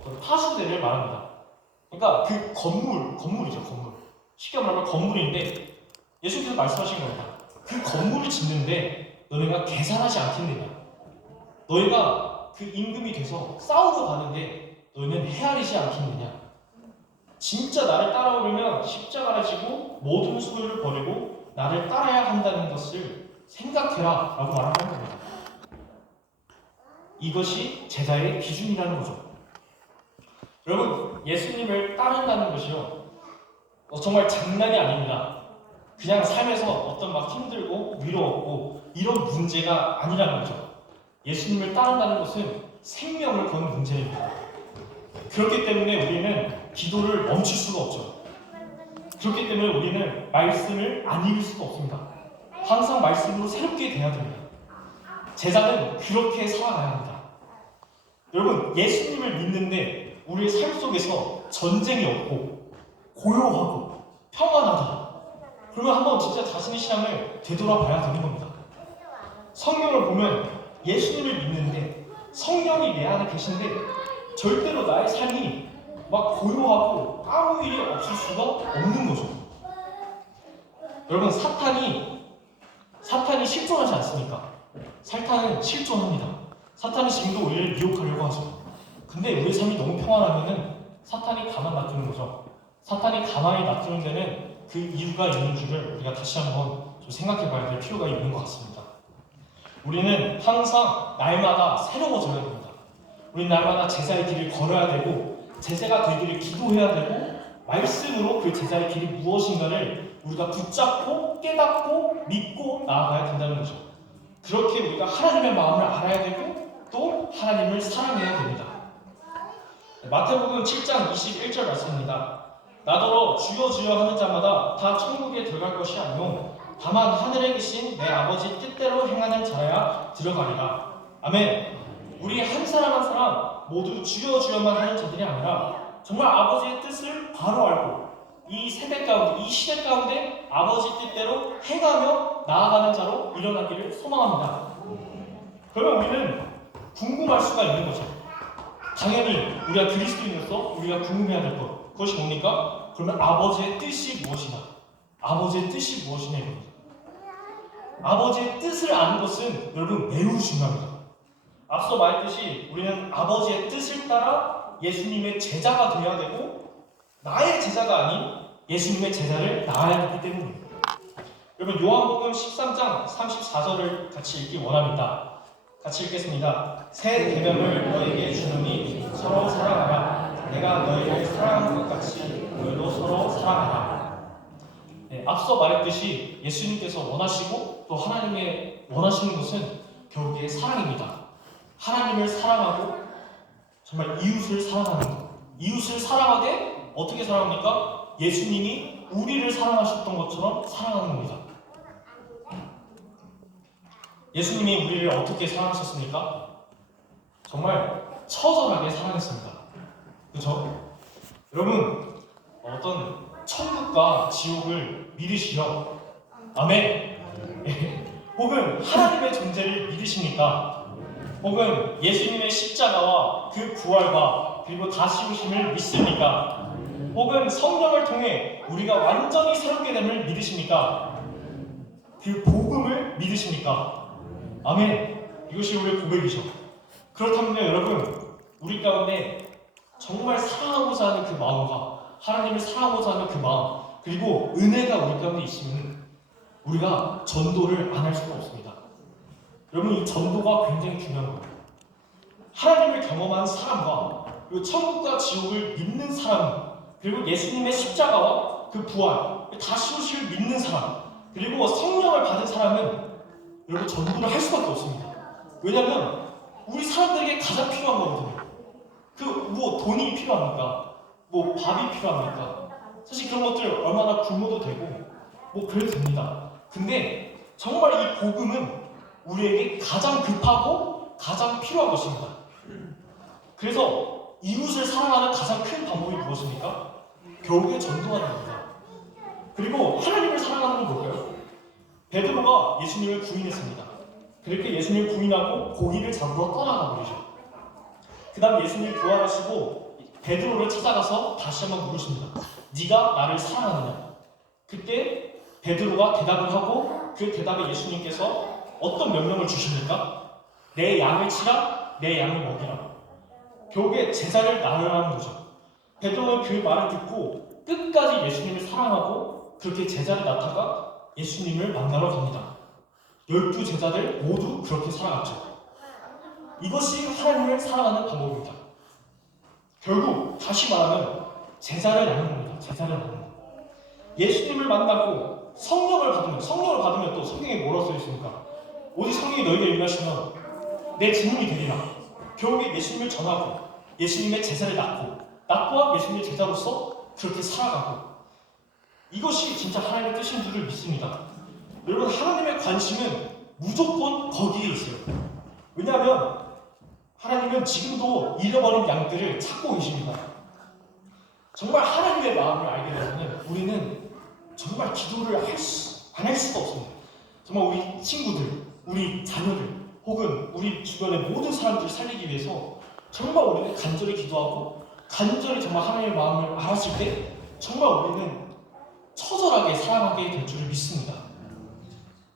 어떤 파수대를 말합니다. 그러니까 그 건물이죠, 건물. 쉽게 말하면 건물인데 예수님께서 말씀하신 겁니다. 그 건물을 짓는데 너네가 계산하지 않겠느냐. 너희가 그 임금이 돼서 싸우러 가는데 너희는 헤아리지 않겠느냐. 진짜 나를 따라오려면 십자가를 지고 모든 소유를 버리고 나를 따라야 한다는 것을 생각해라 라고 말하는 겁니다. 이것이 제자의 기준이라는 거죠. 여러분, 예수님을 따른다는 것이요, 정말 장난이 아닙니다. 그냥 삶에서 어떤 막 힘들고 위로 얻고 이런 문제가 아니라는 거죠. 예수님을 따른다는 것은 생명을 거는 문제입니다. 그렇기 때문에 우리는 기도를 멈출 수가 없죠. 그렇기 때문에 우리는 말씀을 안 읽을 수가 없습니다. 항상 말씀으로 새롭게 돼야 됩니다. 제자는 그렇게 살아가야 합니다. 여러분, 예수님을 믿는데 우리의 삶 속에서 전쟁이 없고 고요하고 평안하다. 그러면 한번 진짜 자신의 신앙을 되돌아봐야 되는 겁니다. 성경을 보면 예수님을 믿는데 성령이 내 안에 계신데 절대로 나의 삶이 막 고요하고 아무 일이 없을 수가 없는 거죠. 여러분, 사탄이 실존하지 않습니까? 사탄은 실존합니다. 사탄은 지금도 우리를 미혹하려고 하죠. 근데 우리 삶이 너무 평안하면은 사탄이 가만 놔두는 거죠. 사탄이 가만히 놔두는 데는 그 이유가 있는 줄을 우리가 다시 한번 좀 생각해 봐야 될 필요가 있는 것 같습니다. 우리는 항상 날마다 새로워져야 됩니다. 우리는 날마다 제자의 길을 걸어야 되고 제자가 되기를 기도해야 되고 말씀으로 그 제자의 길이 무엇인가를 우리가 붙잡고 깨닫고 믿고 나아가야 된다는 거죠. 그렇게 우리가 하나님의 마음을 알아야 되고 또 하나님을 사랑해야 됩니다. 마태복음 7장 21절 말씀입니다. 나더러 주여 주여 하는 자마다 다 천국에 들어갈 것이 아니요 다만 하늘에 계신 내 아버지 뜻대로 행하는 자라야 들어가리라. 아멘. 우리 한 사람 한 사람 모두 주여 주여만 하는 자들이 아니라 정말 아버지의 뜻을 바로 알고 이 세대 가운데, 이 시대 가운데 아버지 뜻대로 행하며 나아가는 자로 일어나기를 소망합니다. 그러면 우리는 궁금할 수가 있는 거죠. 당연히 우리가 그리스도인으로서 우리가 궁금해야 될 것, 그것이 뭡니까? 그러면 아버지의 뜻이 무엇이냐? 아버지의 뜻이 무엇이냐 이겁니다. 아버지의 뜻을 아는 것은 여러분 매우 중요합니다. 앞서 말했듯이 우리는 아버지의 뜻을 따라 예수님의 제자가 되어야 되고 나의 제자가 아닌 예수님의 제자를 낳아야 하기 때문입니다. 여러분, 요한복음 13장 34절을 같이 읽기 원합니다. 같이 읽겠습니다. 새 계명을 너에게 주노니 서로 사랑하라. 내가 너희를 사랑한 것 같이 너희도 서로 사랑하라. 네, 앞서 말했듯이 예수님께서 원하시고 또 하나님의 원하시는 것은 결국에 사랑입니다. 하나님을 사랑하고 정말 이웃을 사랑하는 것. 이웃을 사랑하되 어떻게 사랑합니까? 예수님이 우리를 사랑하셨던 것처럼 사랑하는 겁니다. 예수님이 우리를 어떻게 사랑하셨습니까? 정말 처절하게 사랑했습니다. 그렇죠? 여러분, 어떤 천국과 지옥을 믿으시려? 아멘. 혹은 하나님의 존재를 믿으십니까? 혹은 예수님의 십자가와 그 부활과 그리고 다시 오심을 믿습니까? 혹은 성령을 통해 우리가 완전히 새롭게 됨을 믿으십니까? 그 복음을 믿으십니까? 아멘. 이것이 우리의 고백이죠. 그렇다면 여러분, 우리 가운데 정말 사랑하고자 하는 그 마음과 하나님을 사랑하고자 하는 그 마음, 그리고 은혜가 우리 가운데 있으면 우리가 전도를 안 할 수가 없습니다. 여러분, 이 전도가 굉장히 중요한 거예요. 하나님을 경험한 사람과 그리고 천국과 지옥을 믿는 사람, 그리고 예수님의 십자가와 그 부활, 다시 오실 믿는 사람, 그리고 성령을 받은 사람은 여러분 전도를 할 수밖에 없습니다. 왜냐하면 우리 사람들에게 가장 필요한 거거든요. 뭐 돈이 필요합니까? 뭐 밥이 필요합니까? 사실 그런 것들 얼마나 굶어도 되고 뭐 그래도 됩니다. 근데 정말 이 복음은 우리에게 가장 급하고 가장 필요한 것입니다. 그래서 이웃을 사랑하는 가장 큰 방법이 무엇입니까? 결국에 전도하는 겁니다. 그리고 하나님을 사랑하는 건 뭘까요? 베드로가 예수님을 부인했습니다. 그렇게 예수님을 부인하고 고기를 잡으러 떠나가 버리죠. 그 다음 예수님이 부활하시고 베드로를 찾아가서 다시 한번 물으십니다. 네가 나를 사랑하느냐? 그때 베드로가 대답을 하고 그 대답에 예수님께서 어떤 명령을 주십니까? 내 양을 치라, 내 양을 먹이라. 결국에 제자를 나누라는 거죠. 베드로는 그 말을 듣고 끝까지 예수님을 사랑하고 그렇게 제자를 낳다가 예수님을 만나러 갑니다. 12 제자들 모두 그렇게 살아갔죠. 이것이 하나님을 사랑하는 방법입니다. 결국 다시 말하면 제자를 낳는 겁니다. 제자를 낳는 것. 예수님을 만나고 성령을 받으면 또 성경에 뭐라고 써 있습니까? 오직 성령이 너희에게 임하시면 내 증인이 되리라. 결국에 예수님을 전하고 예수님의 제자를 낳고 예수님의 제자로서 그렇게 살아가고, 이것이 진짜 하나님의 뜻인 줄을 믿습니다. 여러분, 하나님의 관심은 무조건 거기에 있어요. 왜냐하면 하나님은 지금도 잃어버린 양들을 찾고 계십니다. 정말 하나님의 마음을 알게 되면 우리는 정말 기도를 안 할 수가 없습니다. 정말 우리 친구들, 우리 자녀들, 혹은 우리 주변의 모든 사람들을 살리기 위해서 정말 우리는 간절히 기도하고 간절히 정말 하나님의 마음을 알았을 때 정말 우리는 처절하게 사랑하게 될 줄을 믿습니다.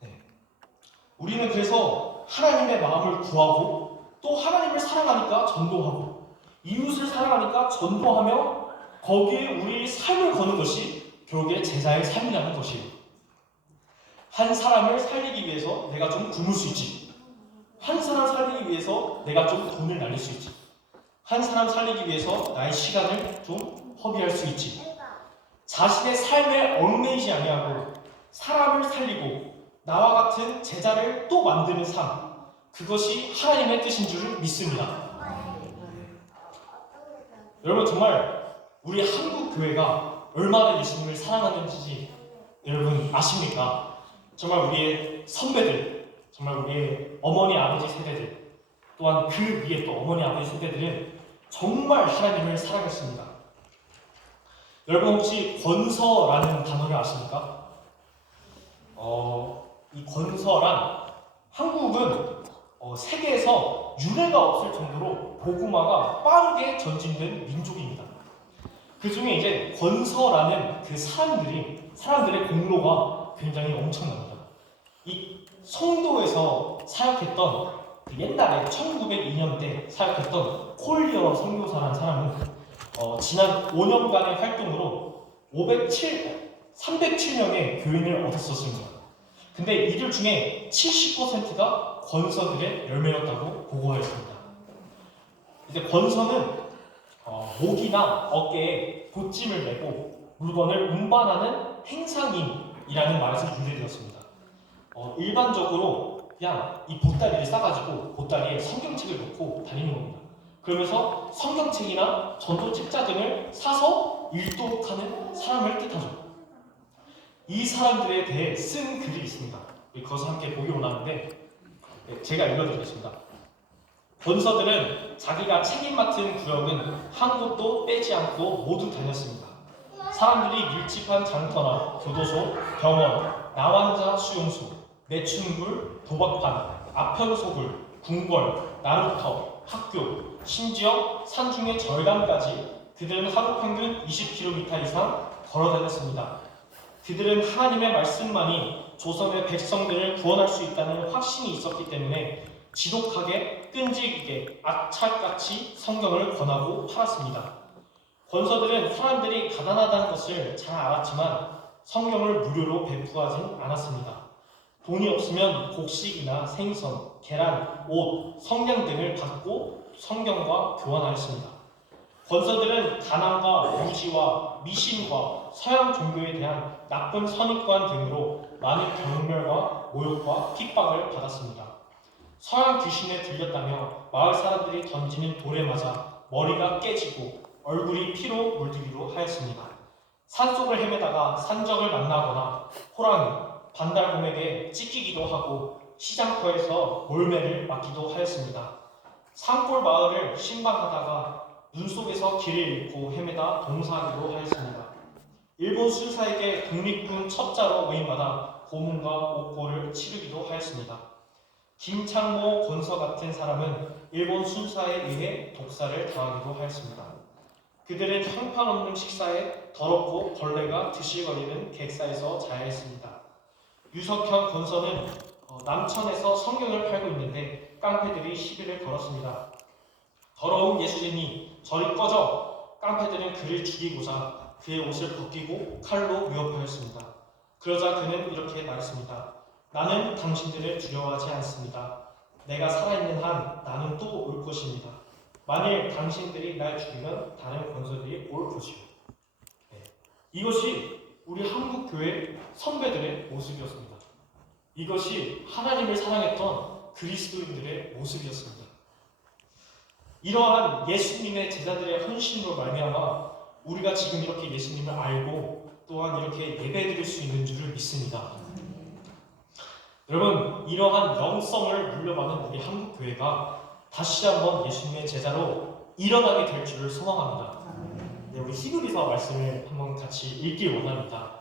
네. 우리는 그래서 하나님의 마음을 구하고 또 하나님을 사랑하니까 전도하고 이웃을 사랑하니까 전도하며 거기에 우리 삶을 거는 것이 결국에 제자의 삶이라는 것이에요. 한 사람을 살리기 위해서 내가 좀 굶을 수 있지. 한 사람 살리기 위해서 내가 좀 돈을 날릴 수 있지. 한 사람 살리기 위해서 나의 시간을 좀 허비할 수 있지. 자신의 삶에 얽매이지 아니하고 사람을 살리고 나와 같은 제자를 또 만드는 삶, 그것이 하나님의 뜻인 줄을 믿습니다. 여러분, 정말 우리 한국 교회가 얼마나 예수님을 사랑하는지 여러분 아십니까? 정말 우리의 선배들, 정말 우리의 어머니 아버지 세대들, 또한 그 위에 또 어머니 아버지 세대들은 정말 하나님을 사랑했습니다. 여러분, 혹시 권서라는 단어를 아십니까? 이 권서란, 한국은 세계에서 유례가 없을 정도로 복음화가 빠르게 전진된 민족입니다. 그 중에 이제 권서라는 그 사람들의 공로가 굉장히 엄청납니다. 이 성도에서 사역했던 옛날에 1902년대 사역했던 콜리어 선교사라는 사람은 지난 5년간의 활동으로 307명의 교인을 얻었었습니다. 근데 이들 중에 70%가 권서들의 열매였다고 보고하였습니다. 이제 권서는 목이나 어깨에 보찜을 메고 물건을 운반하는 행상인이라는 말에서 유래되었습니다. 일반적으로 그냥 이 보따리를 싸가지고 보따리에 성경책을 넣고 다니는 겁니다. 그러면서 성경책이나 전도 책자 등을 사서 읽도록하는 사람을 뜻하죠. 이 사람들에 대해 쓴 글이 있습니다. 그것을 함께 보기 원하는데 제가 읽어드리겠습니다. 권서들은 자기가 책임 맡은 구역은 한 곳도 빼지 않고 모두 다녔습니다. 사람들이 밀집한 장터나 교도소, 병원, 나환자 수용소, 매춘굴, 도박판, 아편소굴, 궁궐, 나루터, 학교, 심지어 산중의 절강까지 그들은 하루 평균 20km 이상 걸어 다녔습니다. 그들은 하나님의 말씀만이 조선의 백성들을 구원할 수 있다는 확신이 있었기 때문에 지독하게 끈질기게 악착같이 성경을 권하고 팔았습니다. 권서들은 사람들이 가난하다는 것을 잘 알았지만 성경을 무료로 배포하진 않았습니다. 돈이 없으면 곡식이나 생선, 계란, 옷, 성냥 등을 받고 성경과 교환하였습니다. 권서들은 가난과 무지와 미신과 서양 종교에 대한 나쁜 선입관 등으로 많은 경멸과 모욕과 핍박을 받았습니다. 서양 귀신에 들렸다며 마을 사람들이 던지는 돌에 맞아 머리가 깨지고 얼굴이 피로 물들기도 하였습니다. 산속을 헤매다가 산적을 만나거나 호랑이, 반달곰에게 찢기기도 하고 시장터에서 몰매를 맞기도 하였습니다. 산골 마을을 신방하다가 눈 속에서 길을 잃고 헤매다 동사하기도 하였습니다. 일본 술사에게 독립군 첩자로 모임받아 고문과 옥고를 치르기도 하였습니다. 김창모 권서 같은 사람은 일본 순사에 의해 독사를 당하기도 하였습니다. 그들은 형편없는 식사에 더럽고 벌레가 드실거리는 객사에서 자야했습니다. 유석현 권서는 남천에서 성경을 팔고 있는데 깡패들이 시비를 걸었습니다. 더러운 예수쟁이 저리 꺼져. 깡패들은 그를 죽이고자 그의 옷을 벗기고 칼로 위협하였습니다. 그러자 그는 이렇게 말했습니다. 나는 당신들을 두려워하지 않습니다. 내가 살아있는 한 나는 또 올 것입니다. 만일 당신들이 날 죽이면 다른 권서들이 올 것이요. 이것이 우리 한국 교회 선배들의 모습이었습니다. 이것이 하나님을 사랑했던 그리스도인들의 모습이었습니다. 이러한 예수님의 제자들의 헌신으로 말미암아 우리가 지금 이렇게 예수님을 알고 또한 이렇게 예배드릴 수 있는 줄을 믿습니다. 여러분, 이러한 영성을 물려받은 우리 한국 교회가 다시 한번 예수님의 제자로 일어나게 될 줄을 소망합니다. 우리 히브리서 말씀을 한번 같이 읽길 원합니다.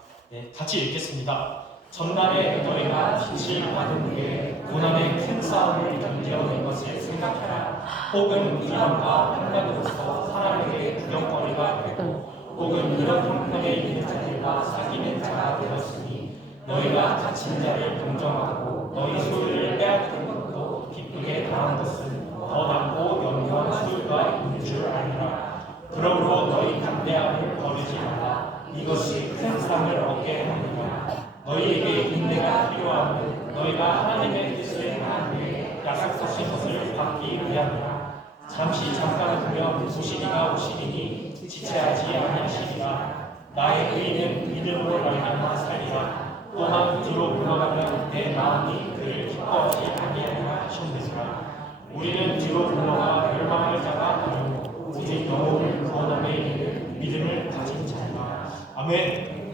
같이 읽겠습니다. 전날에 너희가 빛을 받은 후에 고난의 큰 싸움을 견뎌낸 것을 생각하라. 혹은 이방과 환관으로서 사람에게 구경거리가 되고 혹은 이런 형편에 있는 자들과 사귀는 자가 되었으니 너희가 갇힌 자를 동정하고 너희 소유를 빼앗는 것도 기쁘게 당한 것은 더 낫고 영원한 소유가 있는 줄 알리라. 그러므로 너희 담대함을 버리지 말라. 이것이 큰 상을 얻게 하느니라. 너희에게 인내가 필요하면 너희가 하나님의 뜻을 행한 후에 약속하신 것을 받기 위함이라. 잠깐 보면 오시리가 오시리니 지체하지 아니하시리라. 나의 의인은 믿음으로 말미암아 살리라. 또한 뒤로 물러가면 내 마음이 그를 기뻐하지 아니하리라 하셨느니라. 우리는 뒤로 물러가 멸망할 자가 아니오 오직 영혼을 구원함에 이르는 믿음을 가진 자니라. 아멘.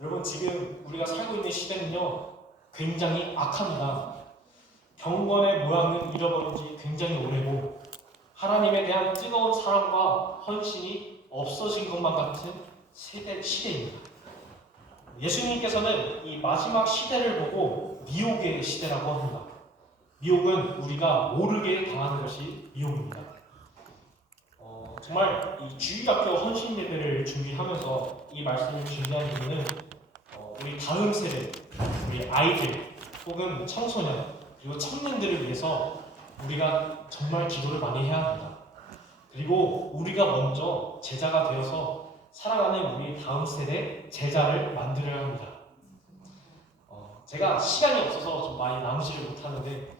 여러분, 지금 우리가 살고 있는 시대는요 굉장히 악합니다. 경건의 모양은 잃어버린 지 굉장히 오래고 하나님에 대한 뜨거운 사랑과 헌신이 없어진 것만 같은 시대입니다. 예수님께서는 이 마지막 시대를 보고 미혹의 시대라고 합니다. 미혹은 우리가 모르게 당하는 것이 미혹입니다. 정말 이 주일학교 헌신 예배를 준비하면서 이 말씀을 준비한 이유는 우리 다음 세대, 우리 아이들 혹은 청소년 그리고 청년들을 위해서 우리가 정말 기도를 많이 해야 합니다. 그리고 우리가 먼저 제자가 되어서 살아가는 우리 다음 세대 제자를 만들어야 합니다. 제가 시간이 없어서 좀 많이 나누지를 못하는데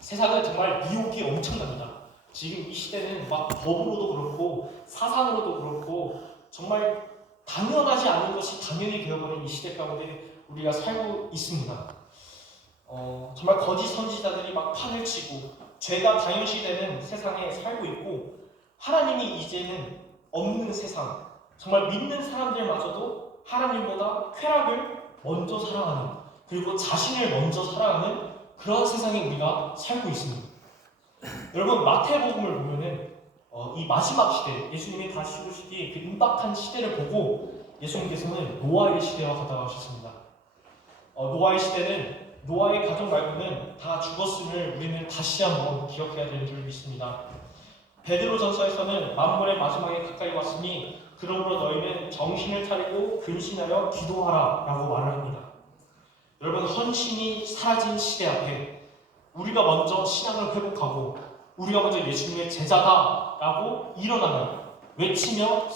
세상은 정말 미혹이 엄청납니다. 지금 이 시대는 막 법으로도 그렇고 사상으로도 그렇고 정말 당연하지 않은 것이 당연히 되어버린 이 시대 가운데 우리가 살고 있습니다. 정말 거짓 선지자들이 막 판을 치고 죄가 당연시되는 세상에 살고 있고 하나님이 이제는 없는 세상, 정말 믿는 사람들마저도 하나님보다 쾌락을 먼저 사랑하는 그리고 자신을 먼저 사랑하는 그런 세상에 우리가 살고 있습니다. 여러분, 마태복음을 보면은 이 마지막 시대, 예수님이 다시 오시기 그 임박한 시대를 보고 예수님께서는 노아의 시대와 같다고 하셨습니다. 노아의 시대는 노아의 가족 말고는 다 죽었음을 우리는 다시 한번 기억해야 되는 줄 믿습니다. 베드로전서에서는 만물의 마지막에 가까이 왔으니 그러므로 너희는 정신을 차리고 근신하여 기도하라 라고 말을 합니다. 여러분, 헌신이 사라진 시대 앞에 우리가 먼저 신앙을 회복하고 우리가 먼저 예수님의 제자다 라고 일어나면 외치며